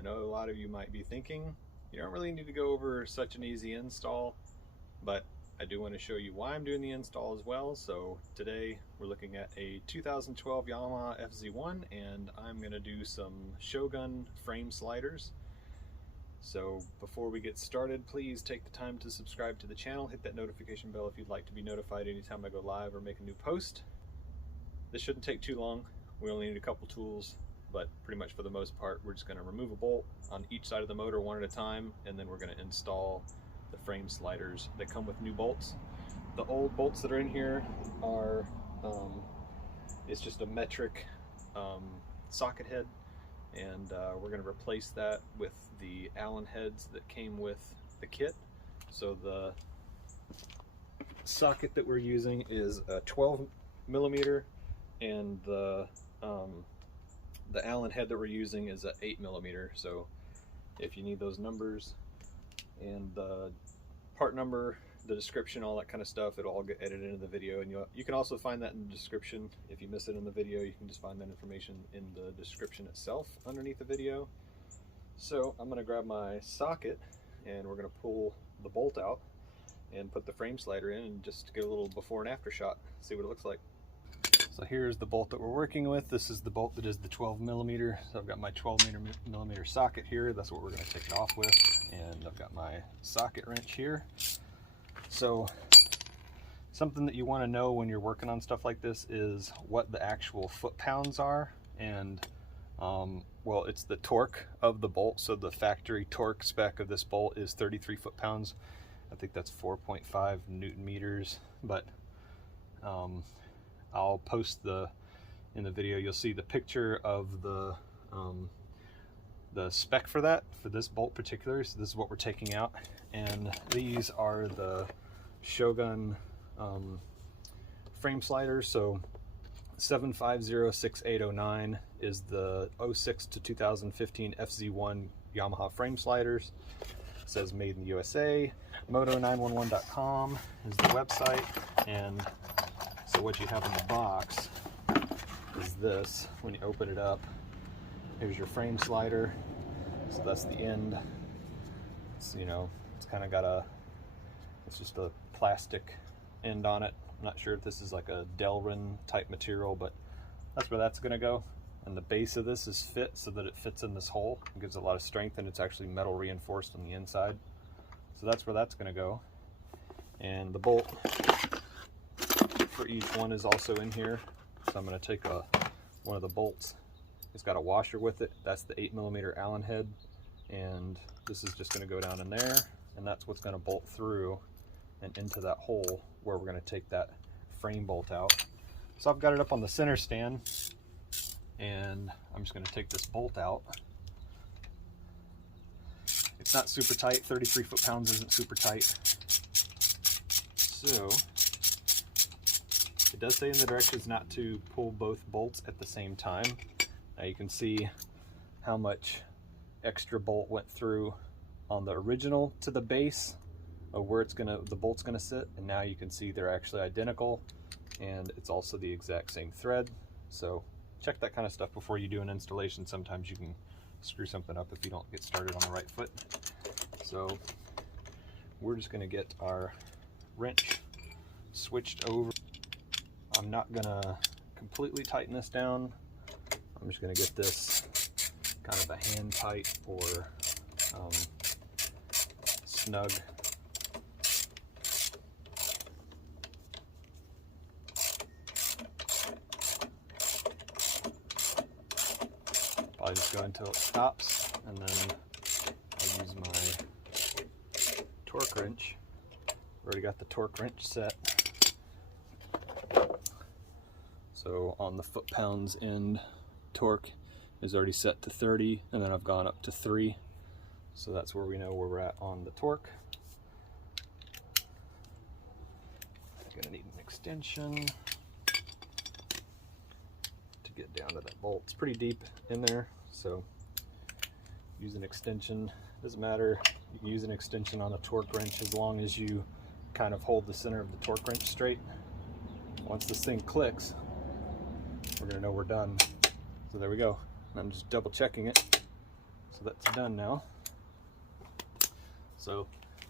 I know a lot of you might be thinking, you don't really need to go over such an easy install, but I do want to show you why I'm doing the install as well. So today we're looking at a 2012 Yamaha FZ1, and I'm going to do some Shogun frame sliders. So before we get started, please take the time to subscribe to the channel, hit that notification bell if you'd like to be notified anytime I go live or make a new post. This shouldn't take too long. We only need a couple tools, but pretty much for the most part, we're just going to remove a bolt on each side of the motor one at a time, and then we're going to install the frame sliders that come with new bolts. The old bolts that are in here are, it's just a metric socket head, and we're going to replace that with the Allen heads that came with the kit. So the socket that we're using is a 12 millimeter, and the Allen head that we're using is a 8 millimeter. So if you need those numbers and the part number, the description, all that kind of stuff, it'll all get edited into the video, and you can also find that in the description. If you miss it in the video, you can just find that information in the description itself underneath the video. So I'm going to grab my socket, and we're going to pull the bolt out and put the frame slider in, and just get a little before and after shot, see what it looks like. So here's the bolt that we're working with. This is the bolt that is the 12 millimeter. So I've got my 12 millimeter socket here. That's what we're going to take it off with. And I've got my socket wrench here. So something that you want to know when you're working on stuff like this is what the actual foot-pounds are. And well, it's the torque of the bolt. So the factory torque spec of this bolt is 33 foot-pounds. I think that's 4.5 Newton meters. But I'll post in the video, you'll see the picture of the spec for that, for this bolt particular. So this is what we're taking out, and these are the Shogun frame sliders. So 7506809 is the 06 to 2015 FZ1 Yamaha frame sliders. It says made in the USA. Moto911.com is the website, and so what you have in the box is this. When you open it up, here's your frame slider. So that's the end. It's, you know, it's kind of got it's just a plastic end on it. I'm not sure if this is like a Delrin type material, but that's where that's going to go. And the base of this is fit so that it fits in this hole. It gives it a lot of strength, and it's actually metal reinforced on the inside. So that's where that's going to go. And the bolt for each one is also in here. So I'm going to take one of the bolts. It's got a washer with it. That's the 8 millimeter Allen head, and this is just going to go down in there, and that's what's going to bolt through and into that hole where we're going to take that frame bolt out. So I've got it up on the center stand, and I'm just going to take this bolt out. It's not super tight. 33 foot-pounds isn't super tight. So it does say in the directions not to pull both bolts at the same time. Now you can see how much extra bolt went through on the original to the base of where the bolt's gonna sit, and now you can see they're actually identical, and it's also the exact same thread. So check that kind of stuff before you do an installation. Sometimes you can screw something up if you don't get started on the right foot. So we're just gonna get our wrench switched over. I'm not gonna completely tighten this down. I'm just gonna get this kind of a hand tight or snug. Probably just go until it stops, and then I'll use my torque wrench. Already got the torque wrench set. So on the foot-pounds end, torque is already set to 30, and then I've gone up to 3. So that's where we know where we're at on the torque. I'm gonna need an extension to get down to that bolt. It's pretty deep in there, so use an extension. Doesn't matter, you can use an extension on a torque wrench as long as you kind of hold the center of the torque wrench straight. Once this thing clicks, we're gonna know we're done. So there we go. I'm just double checking it. So that's done now. So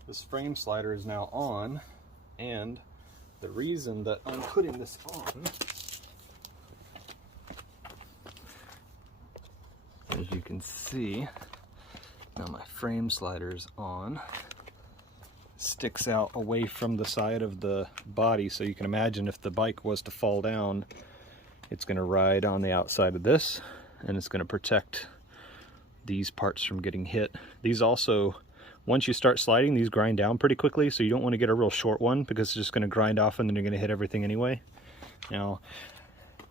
this frame slider is now on, and the reason that I'm putting this on, as you can see, now my frame slider is on, sticks out away from the side of the body, so you can imagine if the bike was to fall down, it's going to ride on the outside of this, and it's going to protect these parts from getting hit. These also, once you start sliding, these grind down pretty quickly, so you don't want to get a real short one because it's just going to grind off and then you're going to hit everything anyway. Now,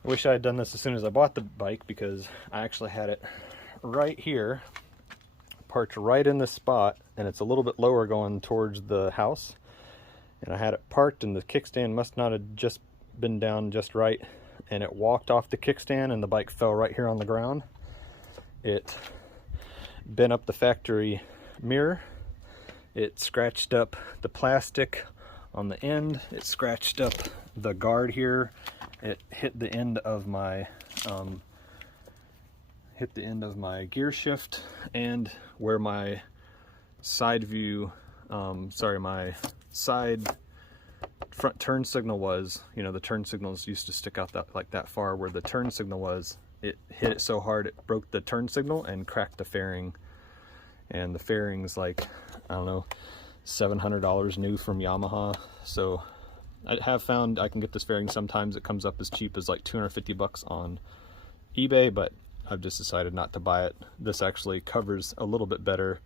I wish I had done this as soon as I bought the bike, because I actually had it right here, parked right in this spot, and it's a little bit lower going towards the house, and I had it parked and the kickstand must not have just been down just right, and it walked off the kickstand and the bike fell right here on the ground. It bent up the factory mirror, it scratched up the plastic on the end, it scratched up the guard here, it hit the end of my gear shift, and where my side view, my side front turn signal was, you know, the turn signals used to stick out that far, where the turn signal was, it hit it so hard it broke the turn signal and cracked the fairing. And the fairing's like, I don't know, $700 new from Yamaha. So I have found I can get this fairing, sometimes it comes up as cheap as like 250 bucks on eBay, but I've just decided not to buy it. This actually covers a little bit better.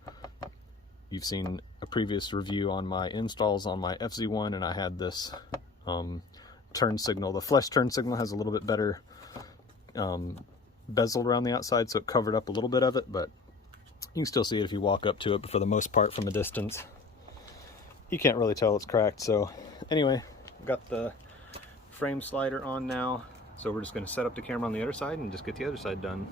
You've seen a previous review on my installs on my FZ1, and I had this turn signal. The flesh turn signal has a little bit better bezel around the outside, so it covered up a little bit of it, but you can still see it if you walk up to it, but for the most part from a distance you can't really tell it's cracked. So anyway, I've got the frame slider on now, so we're just going to set up the camera on the other side and just get the other side done.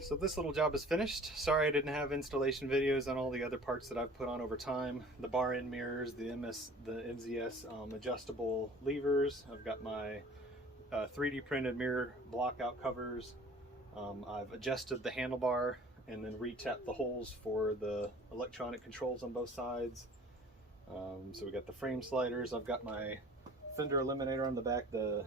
So this little job is finished. Sorry I didn't have installation videos on all the other parts that I've put on over time. The bar end mirrors, the MZS adjustable levers. I've got my 3D printed mirror block out covers. I've adjusted the handlebar and then re-tapped the holes for the electronic controls on both sides. So we got the frame sliders. I've got my fender eliminator on the back, the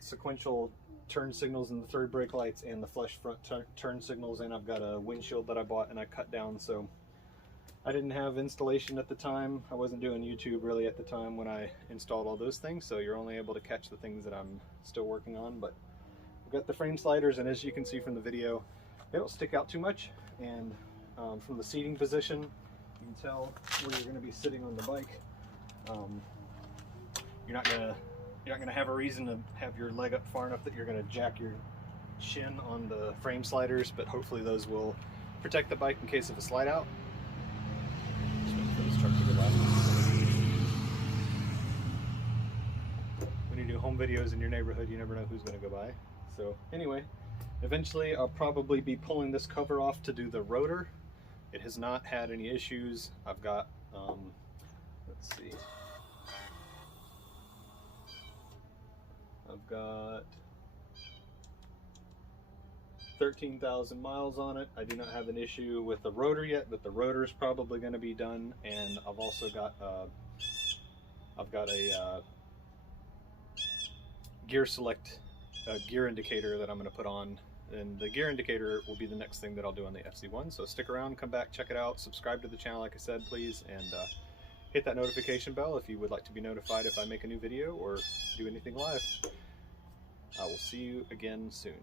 sequential turn signals and the third brake lights, and the flush front turn signals, and I've got a windshield that I bought and I cut down. So I didn't have installation at the time. I wasn't doing YouTube really at the time when I installed all those things, so you're only able to catch the things that I'm still working on. But I've got the frame sliders, and as you can see from the video, they don't stick out too much, and from the seating position you can tell where you're going to be sitting on the bike. You're not going to have a reason to have your leg up far enough that you're going to jack your shin on the frame sliders, but hopefully those will protect the bike in case of a slide out. Just waiting for this truck to go by. When you do home videos in your neighborhood, you never know who's going to go by. So anyway, eventually I'll probably be pulling this cover off to do the rotor. It has not had any issues. I've got, let's see. I've got 13,000 miles on it. I do not have an issue with the rotor yet, but the rotor is probably going to be done. And I've also got I've got a gear select gear indicator that I'm going to put on, and the gear indicator will be the next thing that I'll do on the FZ1. So stick around, come back, check it out, subscribe to the channel like I said, please, and hit that notification bell if you would like to be notified if I make a new video or do anything live. I will see you again soon.